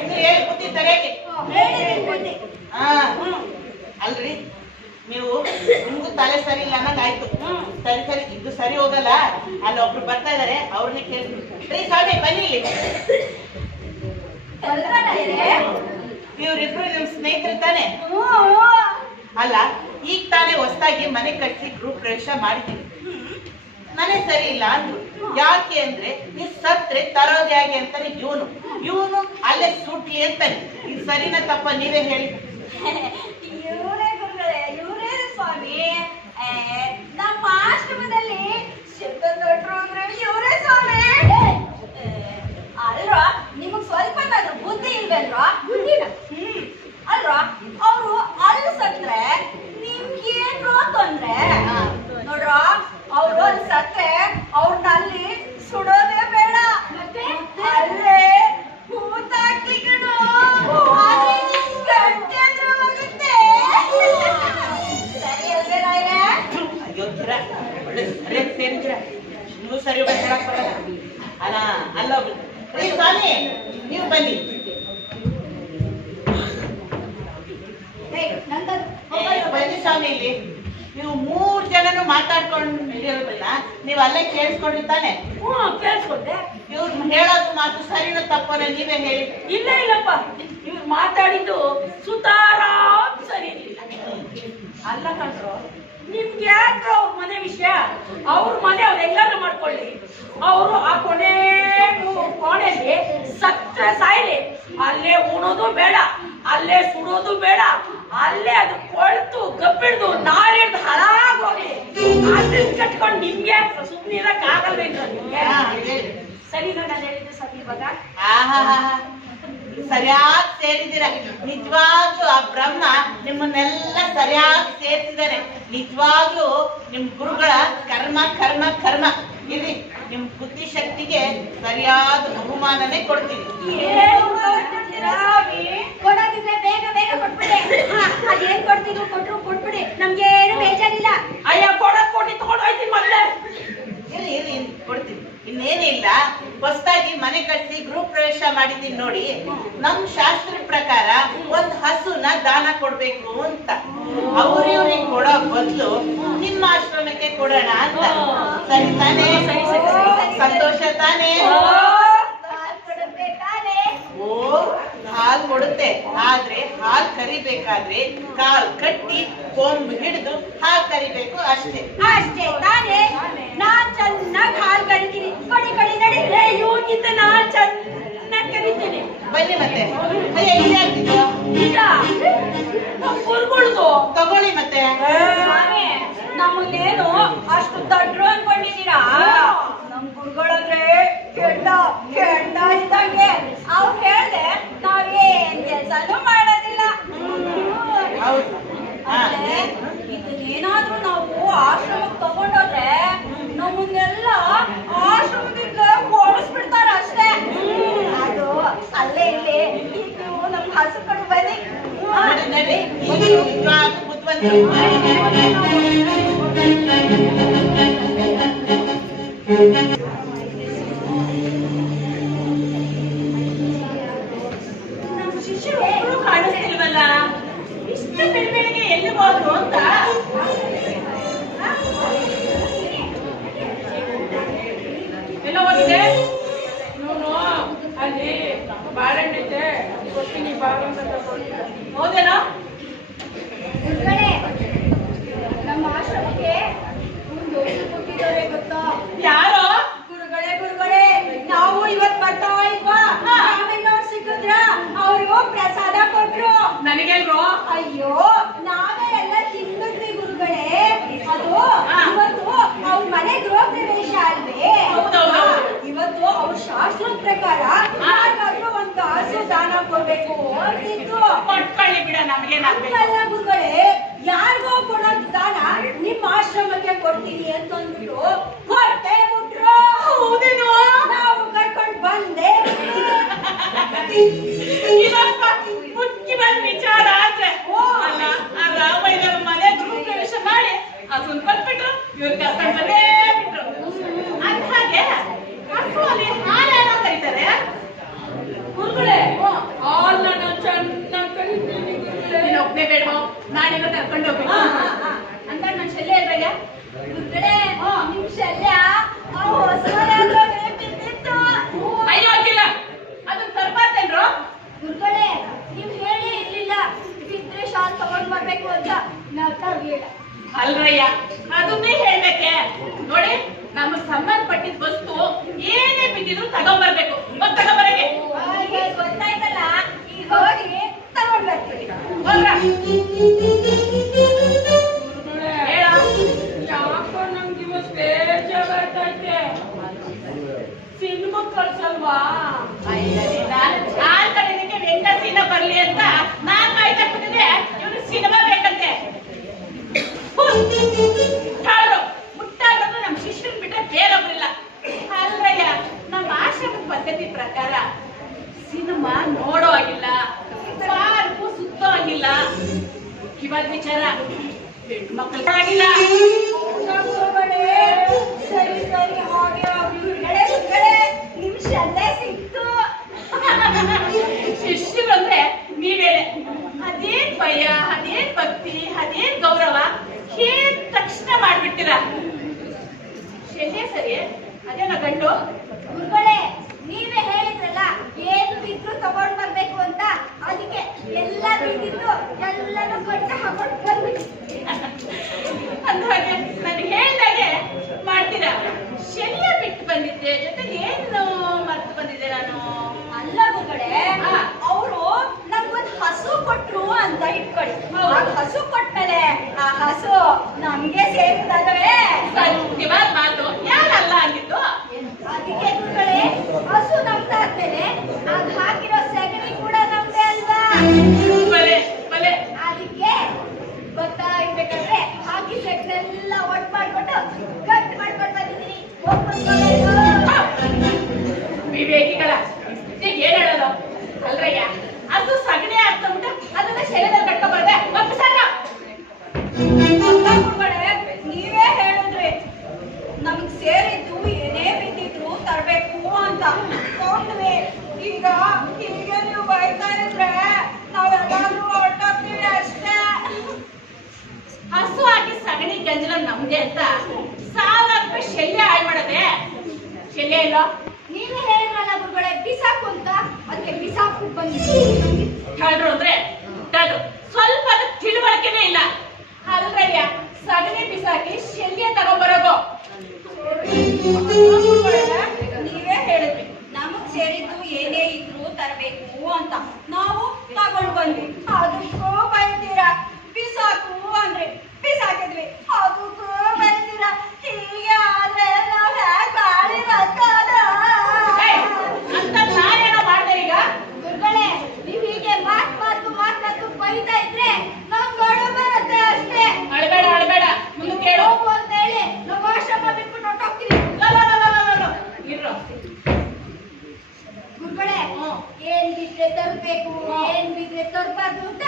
ಇನ್ನು ಹೇಳಿ ಬುದ್ಧಿ ಹಾ. ಅಲ್ರಿ ನೀವು ನಿಮ್ಗೂ ತಲೆ ಸರಿ ಇಲ್ಲ ಅನ್ನಂಗಾಯ್ತು ಸರಿ ಸರಿ ಇದು ಸರಿ ಹೋಗಲ್ಲ. ಅಲ್ಲಿ ಒಬ್ರು ಬರ್ತಾ ಇದಾರೆ ಅವ್ರನ್ನೇ ಕೇಳಿ ಸ್ವಾಮಿ ಬನ್ನಿ ಇಲ್ಲಿ. ಇವ್ರಿಬ್ರು ನಿಮ್ ಸ್ನೇಹಿತರು ತಾನೆ. ಅಲ್ಲ ಈಗ ತಾನೇ ಹೊಸದಾಗಿ ಮನೆ ಕಟ್ಟಿ ಗೃಹ ಪ್ರವೇಶ ಮಾಡಿದ್ದೀನಿ ಮನೆ ಸರಿ ಇಲ್ಲ ಅಂದ್ರು. ಯಾಕೆ ಅಂದ್ರೆ ನೀ ಸತ್ರೆ ತರೋದೇ ಹೇಗೆ ಅಂತಾನೆ ಇವನು. ಇವನು ಅಲ್ಲೇ ಸುಟ್ಲಿ ಅಂತಾನೆ. ಈ ಸರಿನ ತಪ್ಪ ನೀವೇ ಹೇಳಿ ಇವರೇ ಗುರುಗಳೇ ಇವರೇ ಸ್ವಾಮಿ ಏ, ನಮ್ಮ ಆಶ್ರಮದಲ್ಲಿ ಸಿದ್ಧದೊಡ್ರು ಅಂದ್ರೆ ಇವರೇ ಸ್ವಾಮಿ ಏ, ಅಲ್ವಾ ನಿಮಗ್ ಸ್ವಲ್ಪನಾದ್ರೂ ಬುದ್ಧಿ ಇಲ್ವೇನ್ರಾ ಬುದ್ಧಿನ ಹ್ಮ್ ಅಲ್ವಾ ಅವರು ಅಲ್ಲಿ ಸತ್ರೆ ನಿಮ್ಗೇನು ತೊಂದ್ರೆ ನೋಡ್ರ ಅವ್ರು ಅಲ್ಲಿ ಸತ್ರೆ ಅವ್ರನ್ನ ಅಲ್ಲಿ ಸುಡೋದೇ ಬೇಡ ಮತ್ತೆ ಅಲ್ಲೇ ಹೂತಾಕ್ಲಿಕ್ಕೇನು ಅದೇ ನಿಮ್ ಗಂಟೆ ಹತ್ರ ಹೋಗುತ್ತೆ ಸರಿ ಅಲ್ವೇ ರಾಯ್ರೆ ಅಯ್ಯೋ ಗಿರ ಒಳ್ಳೆ ಸರಿಯಾಗಿ ಸೇರಿದ್ರ ನೀವು ಸರಿ ಹೋಗಿ ಹೇಳಕ್ ಬರಲ್ಲ ಅಲ್ಲ ಅಲ್ಲ ರೀ ಸ್ವಾಮಿ ನೀವು ಬನ್ನಿ. ಬನ್ನಿ ಸ್ವಾಮಿ ಇಲ್ಲಿ. ನೀವು ಮೂರ್ ಜನನು ಮಾತಾಡ್ಕೊಂಡಿರೋದನ್ನ ನೀವು ಅಲ್ಲೇ ಕೇಳಿಸ್ಕೊಂಡಿರ್ತಾನೆ ಹ್ಞೂ ಕೇಳಿಸ್ಕೊಂಡೆ. ಇವ್ರು ಹೇಳೋದು ಮಾತು ಸರಿನ ತಪ್ಪನ ನೀವೇ ಹೇಳಿ. ಇಲ್ಲ ಇಲ್ಲಪ್ಪ. ಇವ್ರು ಮಾತಾಡಿದ್ದು ಸುತಾರ ಸರಿ ಇಲ್ಲ ಅಲ್ಲ ಕಣ್ರು. ನಿಮ್ಗೆ ಯಾಕ್ರೋ ಅವ್ರ ಮನೆ ವಿಷಯ? ಅವ್ರ ಮನೆ ಅವ್ರು ಹೆಂಗಾದ್ರೂ ಮಾಡ್ಕೊಳ್ಳಿ. ಅವರು ಆ ಕೊನೆ ಕೋಣೆಯಲ್ಲಿ ಸತ್ತ ಸಾಯ್ಲಿ. ಅಲ್ಲೇ ಉಣೋದು ಬೇಡ ಅಲ್ಲೇ ಸುಡೋದು ಬೇಡ ಅಲ್ಲೇ ಅದು ಕೊಳ್ತು ಗಬ್ಬಿಡ್ದು ನಾರಿಡ್ದು ಹಾಳಾಗೋಗಿ ಅದನ್ನ ಕಟ್ಕೊಂಡು ನಿಮ್ಗೆ ಸುಮ್ಮನೆ ಇರಕ್ ಆಗಲ್ವೇನ್ರ ನಿಮ್ಗೆ. ಸರಿ ನಾನು ಹೇಳಿದ್ದೆ ಸರಿ ಇವಾಗ. ಸರಿಯಾಗಿ ಸೇರಿದ್ದೀರ? ನಿಜವಾಗ್ಲೂ ಆ ಬ್ರಹ್ಮ ನಿಮ್ಮನ್ನೆಲ್ಲ ಸರಿಯಾಗಿ ಸೇರ್ತಿದ್ದಾರೆ ನಿಜವಾಗ್ಲೂ ನಿಮ್ ಗುರುಗಳ ಕರ್ಮ ಕರ್ಮ ಕರ್ಮ. ಇರ್ರಿ ನಿಮ್ ಬುದ್ಧಿಶಕ್ತಿಗೆ ಸರಿಯಾದ ಬಹುಮಾನನೇ ಕೊಡ್ತೀವಿ? ಕೊಡೋದಿದ್ರೆ ಬೇಗ ಬೇಗ ಕೊಟ್ಬಿಡಿ. ಹಾ, ಅದೇನ್ ಕೊಡ್ತಿದ್ರು ಕೊಟ್ರು ಕೊಟ್ಬಿಡಿ. ನಮ್ಗೆ ಏನು ಬೇಜಾರಿಲ್ಲ. ಅಯ್ಯ ಕೊಡೋದ್ ಕೊಟ್ಟಿ ತಗೊಂಡು ಹೋಯ್ತೀನಿ ಮೊದ್ಲೇ. ಇರ್ರಿ ಇರ್ರಿ ಇರ್ಲಿ, ಇನ್ನೇನಿಲ್ಲ. ಹೊಸದಾಗಿ ಮನೆ ಕಟ್ಟಿ ಗೃಹ ಪ್ರವೇಶ ಮಾಡಿದೀನಿ ನೋಡಿ ನಮ್ ಶಾಸ್ತ್ರ ಪ್ರಕಾರ ಒಂದ್ ಹಸುನ ದಾನ ಕೊಡ್ಬೇಕು ಅಂತ. ಅವ್ರಿವ್ರಿಗೆ ಕೊಡೋ ಬದಲು ನಿಮ್ಮ ಆಶ್ರಮಕ್ಕೆ ಕೊಡೋಣ ಅಂತ. ಸರಿ ತಾನೇ. ಸಂತೋಷ ತಾನೇ? ಓ ಹಾಲ್ ಕೊಡುತ್ತೆ ಆದ್ರೆ ಹಾಲ್ ಕರಿಬೇಕಾದ್ರೆ ಕಾಲ್ ಕಟ್ಟಿ ಕೊಂಬು ಹಿಡಿದು ಹಾಲ್ ಕರಿಬೇಕು ಅಷ್ಟೇ. ಅಷ್ಟೇ. ತಾನೇ ನಾ ಚೆನ್ನಾಗಿ ಹಾಲ್ ಕರಿತೀನಿ. ಕಡಿ ಕಡಿ ನಡಿ. ಇವನಿಂದ ನಾ ಚೆನ್ನಾಗಿ ಕರಿತೀನಿ. ಬನ್ನಿ ಮತ್ತೆ. ತಗೊಳ್ಳಿ ಮತ್ತೆ. ನಮ್ಮನ್ನೇನು ಅಷ್ಟು ದಡ್ರು ಅನ್ಕೊಂಡಿದ್ದೀರಾ? ನಮ್ ಗುರುಗಳಂದ್ರೆ ಕೆಟ್ಟ ಕೆಟ್ಟ ಇದ್ದಂಗೆ ಇದನ್ನೇನಾದ್ರೂ ನಾವು ಆಶ್ರಮಕ್ಕೆ ತಗೊಂಡೋದ್ರೆ ನಮ್ಮನ್ನೆಲ್ಲ ಆಶ್ರಮದಿಂದ ಓಡಿಸ್ಬಿಡ್ತಾರ ಅಷ್ಟೇ. ಅದು ಅಲ್ಲೇ ಇಲ್ಲಿ ನಮ್ಗೆ ಹಸು ಕಡೆ ಬನ್ನಿ. ನಡಿ ನಡಿ ಇದಪ್ಪ ಮುಖ್ಯದ ವಿಚಾರ ಆದ್ರೆ ಅಲ್ಲ ಆ ರಾಮಯ್ಯನ ಮನೆ ಗೃಹ ಪ್ರವೇಶ ಮಾಡಿ ಅದನ್ನ ಕೊಟ್ಬಿಟ್ರು ಇವ್ರ ಕರ್ಕೊಂಡೇ ಬಿಟ್ರು ಅದ್ ಹಾಗೆ ಹಸುವಲ್ಲಿ ಹಾಲೇನ ಕರೀತಾರೆ ಗುರುಗಳೇ ಹಾಲನ್ನ ಚೆನ್ನಾಗಿ ಕರೀತೀನಿ ಗುರುಗಳೇ ಕರ್ಕೊಂಡು ಹೋಗ್ಬೇಕು ಬರ್ಬೇಕು ಅಂತ ತರ್ಲಿಲ್ಲ ಅಲ್ರಯ್ಯ ಅದನ್ನೇ ಹೇಳ್ಬೇಕೆ. ನೋಡಿ ನಮಗ್ ಸಂಬಂಧಪಟ್ಟಿದ ವಸ್ತು ಏನೇ ಬಿದ್ದಿದ್ರು ತಗೊಂಡ್ಬರ್ಬೇಕು ತಗೊಂಡ್ಬರಕ್ಕೆ ಗೊತ್ತಾಯ್ತಲ್ಲ ಈಗ ಹೋಗಿ ತಗೊಂಡ್ ನಮ್ಗೆ ಸಿನಿಮಾ ಕಳ್ಸಲ್ವಾ? ವೆಂಕಟೀನ ಬರ್ಲಿ ಅಂತ ನಾನ್ ಕಾಯ್ತಾ ಕೂತಿದ್ದೆ. ಸಿನಿಮಾ ಬೇಕಂತೆ. ಮುಟ್ಟಾಳ್ರು ಮುಟ್ಟಾಳ್ರು ನಮ್ ಶಿಷ್ಯನ್ ಬಿಟ್ರೆ ಬೇರೊಬ್ರಿಲ್ಲ. ಅಲ್ರಯ್ಯ ನಮ್ಮ ಆಶ್ರಮದ ಪದ್ಧತಿ ಪ್ರಕಾರ ಸಿನಿಮಾ ನೋಡೋ ಆಗಿಲ್ಲ ಪಾರ್ಕು ಸುತ್ತೋ ಆಗಿಲ್ಲ ಇವಾಗ ವಿಚಾರ ಹೆಣ್ಮಕ್ಳು ಆಗಿಲ್ಲ. ಸರಿ ಸರಿ ಹಾಗೆ ಆಗ್ಲಿ. ಗುರುಗಳೇ ಗುರುಗಳೇ ನಿಮ್ ಶಲ್ಯ ಸಿಕ್ತು. ಶಿಷ್ಯರು ಅಂದ್ರೆ ನೀವೇನೆ ಅದೇನ್ ಭಯ ಅದೇನ್ ಭಕ್ತಿ ಅದೇನ್ ಗೌರವ ಹೇಗ್ ತಕ್ಷಣ ಮಾಡ್ಬಿಟ್ಟಿರ ಶಲ್ಯ ಸರಿ ಅದೇನ ಗಂಡು? ಗುರುಗಳೇ, ನೀವೇ ಹೇಳಿದ್ರಲ್ಲ, ಏನು ಬಿದ್ರು ತಗೊಂಡ್ ಬರ್ಬೇಕು ಅಂತ? ಅದಕ್ಕೆ ಎಲ್ಲ ಬಿದ್ದಿದ್ದು ಎಲ್ಲಾನು ಗಂಟ ಹಾಕೊಂಡು ಬಂದ್ಬಿಟ್ಟು ಅಂದ್ಹಾಗೆ ನಾನು ಹೇಳ್ದಾಗೆ ಮಾಡ್ತೀರಾ ಶಲ್ಯ ಬಿಟ್ಟು ಬಂದಿದ್ದೆ ಜೊತೆಗೆ ಏನು ಮರ್ತು ಬಂದಿದ್ದೆ ನಾನು ಅಲ್ಲ ಗುರುಗಳೇ ಹಾ. ಅವರು ನಮ್ಗೊಂದ್ ಹಸು ಕೊಟ್ರು ಅಂತ ಇಟ್ಕೊಳ್ಳಿ ಹೌದು. ಆ ಹಸು ಕೊಟ್ಮೇಲೆ ಆ ಹಸು ನಮ್ಗೆ ಸೇರಿದಲ್ವೇ ನಮ್ದೆ ಅಂತ ಸಾಲ ಅಂದ್ರೆ ಶಲ್ಯ ಹಾಳು ಮಾಡದೆ ಶಲ್ಯ ಇಲ್ಲ? ನೀವೇ ಹೇಳಿದ್ರಲ್ಲ ಗುರುಗಳೇ ಬಿಸಾಕು ಅಂತ? ಅದಕ್ಕೆ ಬಿಸಾಕು ಬಂದು ಕಳ್ರು ಅಂದ್ರೆ ಕಳ್ರು ಸ್ವಲ್ಪ ಅದಕ್ಕೆ ತಿಳುವಳಿಕೆನೇ ಇಲ್ಲ. ಅಲ್ರಯ್ಯ ಸಗಣಿ ಬಿಸಾಕಿ ಶಲ್ಯ ತಗೊಂಬರೋದು. ನೀವೇ ಹೇಳಿದ್ರಿ. ನಮಗ್ ಸೇರಿದ್ದು ಏನೇ ಇದ್ರು ತರಬೇಕು ಅಂತ. ನಾವು ತಗೊಂಡ್ ಬಂದ್ವಿ ಅದಕ್ಕೂ ಬೈತೀರಾ ಬಿಸಾಕು ಅಂದ್ರೆ ಬಿಸಾಕಿದ್ವಿ ಅದಕ್ಕೂ ಬೈತೀರಾ ಹೀಗೆ ಆದ್ರೆ ನಾವ್ ಹ್ಯಾಗ್ ಬಾಳಿ ಏಯ್, ಅಂತ ನಾನೇನೋ ಮಾಡ್ದೆ ಈಗ ಗುರುಗಳೇ ನೀವ್ ಹೀಗೆ ಮಾತ್ ಮಾತು ಮಾತಾಡ್ತು ಬೈತಾ ಇದ್ರೆ ನಾವ್ ನೋಡ ಬರುತ್ತೆ ಅಷ್ಟೇ ಅಳಬೇಡ ಅಳಬೇಡ ಮುಂದೆ ಕೇಳು ಹೋಗು ಅಂತ ಹೇಳಿ ನಾವು ಆಶ್ರಮ ಬಿಟ್ಬಿಟ್ಟು ಹೊರ್ಟೋಗ್ತೀವಿ ಲೋ, ಲೋ, ಲೋ, ಲೋ, ಲೋ, ಲೋ. ಇರು ಗುರುಗಳೇ ಹ್ಮ್. ಏನ್ ಬಿದ್ರೆ ತರ್ಬೇಕು. ಏನ್ ಬಿದ್ರೆ ತರ್ಬಾರ್ದು ಅಂತ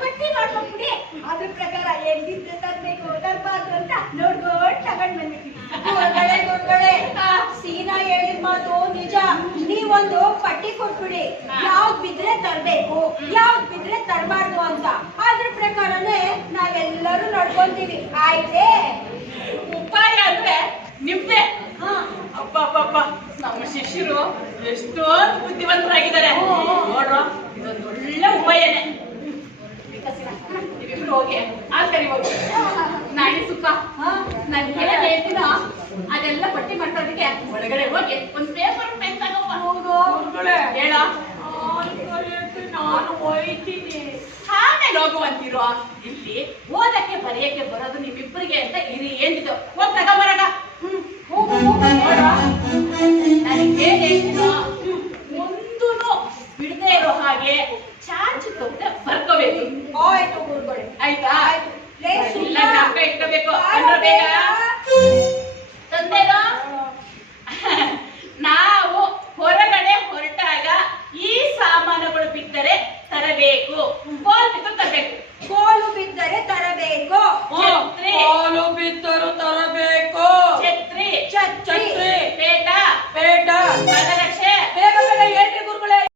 ಪಟ್ಟಿ ಮಾಡ್ಕೊಂಡ್ಬಿಡಿ ಅದ್ರ ಪ್ರಕಾರ ಏನ್ ಬಿದ್ರೆ ತರ್ಬೇಕು ತರ್ಬಾರ್ದು ಅಂತ ನೋಡ್ಕೊಂಡು ತಗೊಂಡ್ ಬಂದಿದ್ದೀನಿ. ಗುರುಗಳೇ ಗುರುಗಳೇ. ಸೀನಾ ಹೇಳಿದ ಮಾತು ನಿಜ. ನೀವೊಂದು ಪಟ್ಟಿ ಕೊಟ್ಬಿಡಿ. ಯಾವ್ದ್ ಬಿದ್ರೆ ತರ್ಬೇಕು ಯಾವ್ದ್ ಬಿದ್ರೆ ತರ್ಬಾರ್ದು ಅಂತ. ಅದ್ರ ಪ್ರಕಾರನೇ ನಾವೆಲ್ಲರೂ ನೋಡ್ಕೊಂತೀವಿ. ಆಯ್ತೇ? ಉಪಾಯ ಅಂದ್ರೆ ನಿಮ್ದೆ. ಹಾ. ಅಪ್ಪ ನಮ್ಮ ಶಿಷ್ಯರು ಎಷ್ಟೊಂದು ಬುದ್ಧಿವಂತರಾಗಿದ್ದಾರೆ. ನೋಡ್ರು ಇದೊಂದು ಒಳ್ಳೆ ಉಪಾಯನೆ. ನೀವಿಬ್ರು ಹೋಗಿ ಆ ಹೋಗಿ. ನಾಡಿ ಸುಖ. ನಾನು ಏನ್ ಹೇಳ್ತೀನೋ? ಅದೆಲ್ಲ ಪಟ್ಟಿ ಮಾಡ್ಕೊಳ್ಳೋದಕ್ಕೆ ಒಳಗಡೆ ಹೋಗಿ ಒಂದ್ ಪೇಪರ್ ಪೆನ್ ತಗೋಪ್ಪ. ಹೇಳ. ನಾನು ಹೋಯ್ತೀನಿ ಆಮೇಲೆ ಹೋಗುವಂತಿರೋ ಇಲ್ಲಿ ಓದಕ್ಕೆ ಬರೆಯಕ್ಕೆ ಬರೋದು ನಿಮ್ಮಿಬ್ಬರಿಗೆ ಅಂತ ಇರಿ ಏನಿದೆ ಹೋಗ್